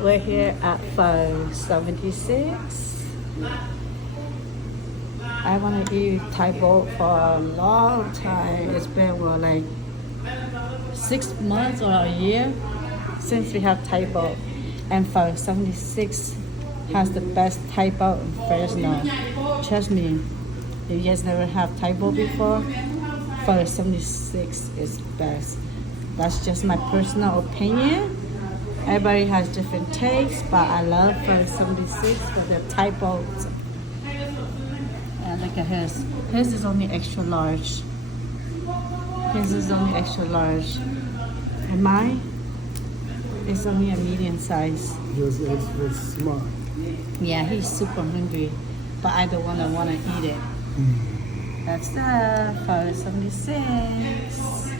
We're here at 576. I want to eat Thai boat for a long time. It's been like 6 months or a year since we have Thai boat. And 576 has the best Thai boat in Fresno. Trust me, if you guys never have Thai boat before, 576 is best. That's just my personal opinion. Everybody has different takes, but I love 576 for the Thai boat. And look at his. His is only extra large. His is only extra large. And mine is only a medium size. It's smart. Yeah, he's super hungry, but I don't want to eat it. That's the 576.